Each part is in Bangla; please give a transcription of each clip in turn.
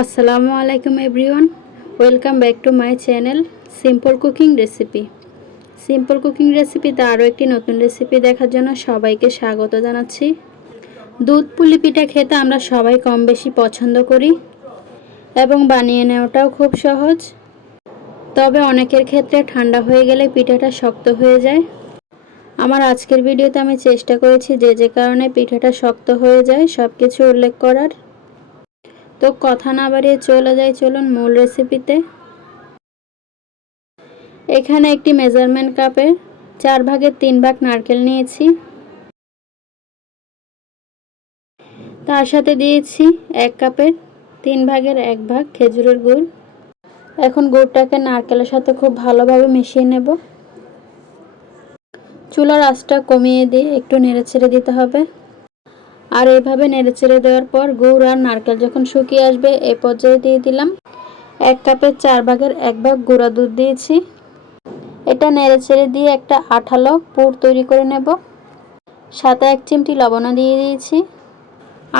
আসসালামু আলাইকুম everyone, welcome back to my channel simple cooking recipe. Simple cooking রেসিপিতে আরও একটি নতুন রেসিপি দেখার জন্য সবাইকে স্বাগত জানাচ্ছি। দুধ পুলি পিঠা খেতে আমরা সবাই কম বেশি পছন্দ করি এবং বানিয়ে নেওয়াটাও খুব সহজ। তবে অনেকের ক্ষেত্রে ঠান্ডা হয়ে গেলে পিঠাটা শক্ত হয়ে যায়। আমার আজকের ভিডিওতে আমি চেষ্টা করেছি যে কারণে পিঠাটা শক্ত হয়ে যায় সব কিছু উল্লেখ করার। তো কথা না বাড়িয়ে চলুন মূল রেসিপিতে। এখানে একটি মেজারমেন্ট কাপের 4 ভাগের 3 ভাগ নারকেল নিয়েছি। তার সাথে দিয়েছি 1 কাপের 3 ভাগের 1 ভাগ খেজুরের গুড়। এখন গুড়টাকে নারকেলের সাথে খুব ভালোভাবে মিশিয়ে নেব। চুলার আঁচটা কমিয়ে দিয়ে একটু নেড়েচেড়ে দিতে হবে। আর এইভাবে নেড়েচেড়ে দেওয়ার পর গুড় আর নারকেল যখন শুকিয়ে আসবে এই পর্যায়ে দিয়ে দিলাম 1 কাপের 4 ভাগের 1 ভাগ গুঁড়া দুধ দিয়েছি। এটা নেড়েচেড়ে দিয়ে একটা আঠালো পুর তৈরি করে নেব। সাথে 1 চিমটি লবণ দিয়ে দিয়েছি।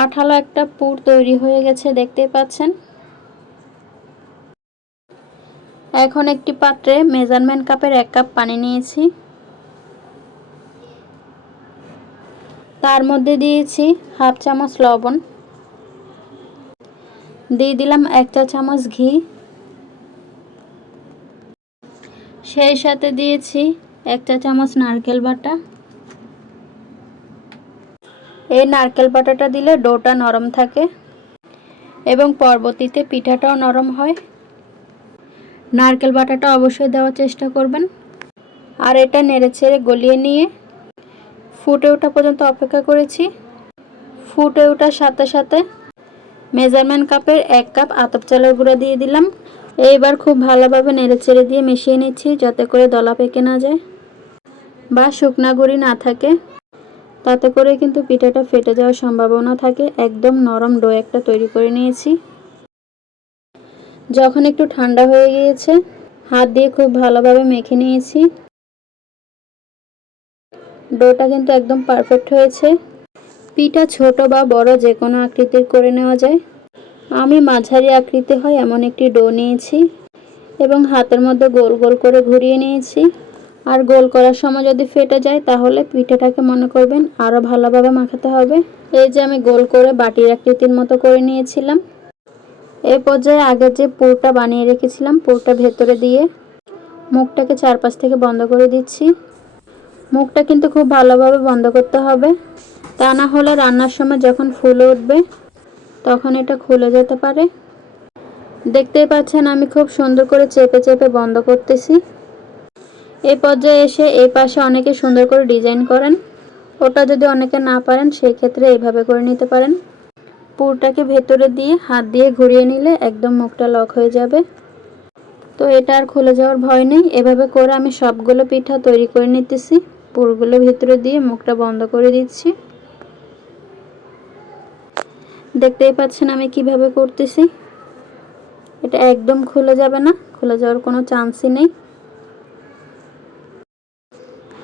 আঠালো একটা পুর তৈরি হয়ে গেছে, দেখতেই পাচ্ছেন। এখন একটি পাত্রে মেজারমেন্ট কাপের 1 কাপ পানি নিয়েছি। তার মধ্যে দিয়েছি হাফ চামচ লবণ, দিয়ে দিলাম 1 চা চামচ ঘি, সেই সাথে দিয়েছি 1 চা চামচ নারকেল বাটা। এই নারকেল বাটাটা দিলে ডোটা নরম থাকে এবং পরবর্তীতে পিঠাটাও নরম হয়। নারকেল বাটাটা অবশ্যই দেওয়ার চেষ্টা করবেন। আর এটা নেড়েচেড়ে গলিয়ে নিয়ে ফুটে ওঠা পর্যন্ত অপেক্ষা করেছি। ফুটে ওঠার সাথে সাথে মেজারমেন্ট কাপের 1 কাপ আতপ চালের গুঁড়া দিয়ে দিলাম। এইবার খুব ভালোভাবে নেড়েচেড়ে দিয়ে মিশিয়ে নিচ্ছি যাতে করে দলা পেকে না যায় বা শুকনা গুঁড়ি না থাকে। তাতে করে কিন্তু পিঠাটা ফেটে যাওয়ার সম্ভাবনা থাকে। একদম নরম ডো একটা তৈরি করে নিয়েছি। যখন একটু ঠান্ডা হয়ে গিয়েছে হাত দিয়ে খুব ভালোভাবে মেখে নিয়েছি। ডোটা কিন্তু একদম পারফেক্ট হয়েছে। পিঠা ছোট বা বড় যে কোনো আকৃতির করে নেওয়া যায়। আমি মাঝারি আকৃতি হয় এমন একটি ডো নিয়েছি এবং হাতের মধ্যে গোল গোল করে ঘুরিয়ে নিয়েছি। আর গোল করার সময় যদি ফেটে যায় তাহলে পিঠাটাকে মনে করবেন আরও ভালোভাবে মাখাতে হবে। এই যে আমি গোল করে বাটির আকৃতির মতো করে নিয়েছিলাম। এই পর্যায়ে আগের যে পুরটা বানিয়ে রেখেছিলাম পুরটা ভেতরে দিয়ে মুখটাকে চারপাশ থেকে বন্ধ করে দিচ্ছি। মুখটা কিন্তু খুব ভালোভাবে বন্ধ করতে হবে, তা না হলে রান্নার সময় যখন ফুলে উঠবে তখন এটা খুলে যেতে পারে। দেখতেই পাচ্ছেন আমি খুব সুন্দর করে চেপে চেপে বন্ধ করতেছি। এই পর্যায়ে এসে এই পাশে অনেকে সুন্দর করে ডিজাইন করেন, ওটা যদি অনেকে না পারেন সেই ক্ষেত্রে এইভাবে করে নিতে পারেন। পুরটাকে ভেতরে দিয়ে হাত দিয়ে ঘুরিয়ে নিলে একদম মুখটা লক হয়ে যাবে। তো এটা আর খুলে যাওয়ার ভয় নেই। এভাবে করে আমি সবগুলো পিঠা তৈরি করে নিতেছি। পুরগুলো ভেতরে দিয়ে মুখটা বন্ধ করে দিচ্ছি। দেখতেই পাচ্ছেন আমি কিভাবে করতেছি। এটা একদম খুলে যাবে না, খুলে যাওয়ার কোনো চান্সই নেই।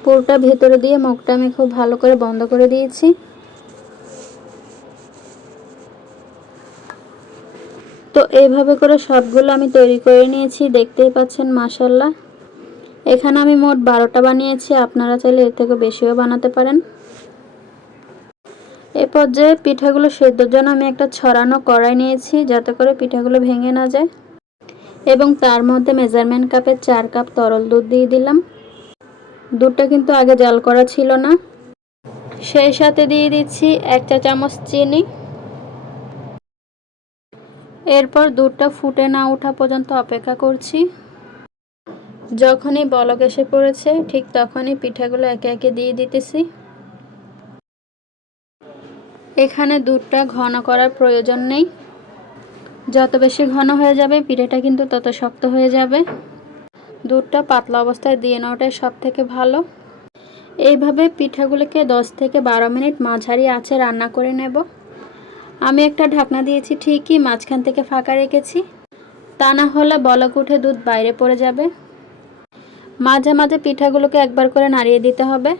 পুরটা ভেতরে দিয়ে মুখটা আমি খুব ভালো করে বন্ধ করে দিয়েছি। তো এইভাবে করে সবগুলো আমি তৈরি করে নিয়েছি। দেখতেই পাচ্ছেন মাশাআল্লাহ। এখানে আমি মোট 12টা বানিয়েছি, আপনারা চাইলে এর থেকে বেশিও বানাতে পারেন। এই পর্যায়ে পিঠাগুলো সেদ্ধর জন্য আমি একটা ছড়ানো কড়াই নিয়েছি যাতে করে পিঠাগুলো ভেঙে না যায় এবং তার মধ্যে মেজারমেন্ট কাপের 4 কাপ তরল দুধ দিয়ে দিলাম। দুধটা কিন্তু আগে জাল করা ছিল না। সেই সাথে দিয়ে দিচ্ছি 1 চা চামচ চিনি। এরপর দুধটা ফুটে না ওঠা পর্যন্ত অপেক্ষা করছি। যখনই বলক এসে পড়েছে ঠিক তখনই পিঠাগুলো একে একে দিয়ে দিতেছি। এখানে দুধটা ঘন করার প্রয়োজন নেই, যত বেশি ঘন হয়ে যাবে পিঠাটা কিন্তু তত শক্ত হয়ে যাবে। দুধটা পাতলা অবস্থায় দিয়ে নেওয়াটাই সব থেকে ভালো। এইভাবে পিঠাগুলোকে 10 থেকে 12 মিনিট মাঝারি আঁচে রান্না করে নেব। আমি একটা ঢাকনা দিয়েছি ঠিকই, মাঝখান থেকে ফাঁকা রেখেছি, তা না হলে বলক উঠে দুধ বাইরে পড়ে যাবে। মাঝে মাঝে পিঠাগুলোকে একবার করে নাড়িয়ে দিতে হবে,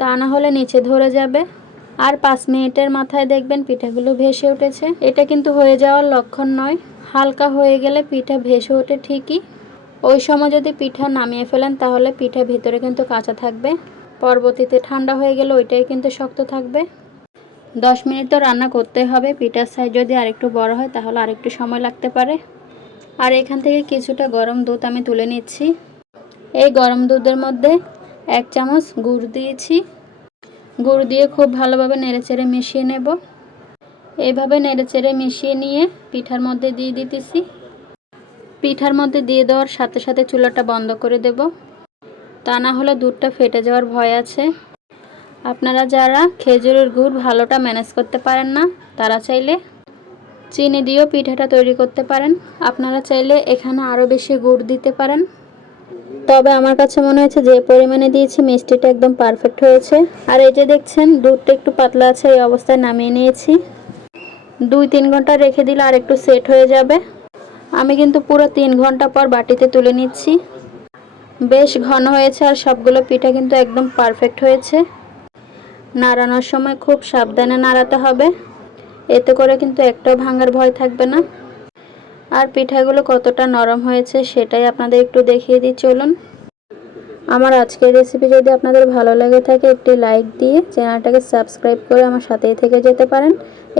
তা না হলে নিচে ধরে যাবে। আর 5 মিনিটের মাথায় দেখবেন পিঠাগুলো ভেসে উঠেছে। এটা কিন্তু হয়ে যাওয়ার লক্ষণ নয়, হালকা হয়ে গেলে পিঠা ভেসে ওঠে ঠিকই। ওই সময় যদি পিঠা নামিয়ে ফেলেন তাহলে পিঠা ভিতরে কিন্তু কাঁচা থাকবে, পরবর্তীতে ঠান্ডা হয়ে গেলে ওইটাই কিন্তু শক্ত থাকবে। 10 মিনিট তো রান্না করতে হবে। পিঠার সাইজ যদি আরেকটু বড় হয় তাহলে আরেকটু সময় লাগতে পারে। আর এখান থেকে কিছুটা গরম দুধ আমি তুলে নিচ্ছি। এই গরম দুধের মধ্যে 1 চামচ গুড় দিয়েছি। গুড় দিয়ে খুব ভালোভাবে নেড়েচেড়ে মিশিয়ে নেব। এইভাবে নেড়েচেড়ে মিশিয়ে নিয়ে পিঠার মধ্যে দিয়ে দিতেছি। পিঠার মধ্যে দিয়ে দেওয়ার সাথে সাথে চুলাটা বন্ধ করে দেব, তা না হলে দুধটা ফেটে যাওয়ার ভয় আছে। আপনারা যারা খেজুরের গুড় ভালোটা ম্যানেজ করতে পারেন না তারা চাইলে চিনি দিয়েও পিঠাটা তৈরি করতে পারেন। আপনারা চাইলে এখানে আরও বেশি গুড় দিতে পারেন। তবে আমার কাছে মনে হয়েছে যে পরিমাণে দিয়েছি মিষ্টিটা একদম পারফেক্ট হয়েছে। আর এই যে দেখছেন দুধটা একটু পাতলা আছে, এই অবস্থায় নামিয়ে নিয়েছি। 2-3 ঘন্টা রেখে দিলে আর একটু সেট হয়ে যাবে। আমি কিন্তু পুরো 3 ঘন্টা পর বাটিতে তুলে নিচ্ছি। বেশ ঘন হয়েছে আর সবগুলো পিঠা কিন্তু একদম পারফেক্ট হয়েছে। নাড়ানোর সময় খুব সাবধানে নাড়াতে হবে, এতে করে কিন্তু একটাও ভাঙার ভয় থাকবে না। আর পিঠাগুলো কতটা নরম হয়েছে সেটাই আপনাদের একটু দেখিয়ে দিই চলুন। আমার আজকের রেসিপি যদি আপনাদের ভালো লেগে থাকে একটি লাইক দিয়ে চ্যানেলটাকে সাবস্ক্রাইব করে আমার সাথেই থেকে যেতে পারেন।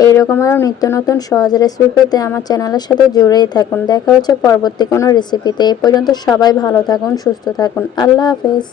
এইরকম আরও নিত্য নতুন সহজ রেসিপি পেতে আমার চ্যানেলের সাথে জুড়েই থাকুন। দেখা হচ্ছে পরবর্তী কোনো রেসিপিতে। এই পর্যন্ত সবাই ভালো থাকুন, সুস্থ থাকুন। আল্লাহ হাফেজ।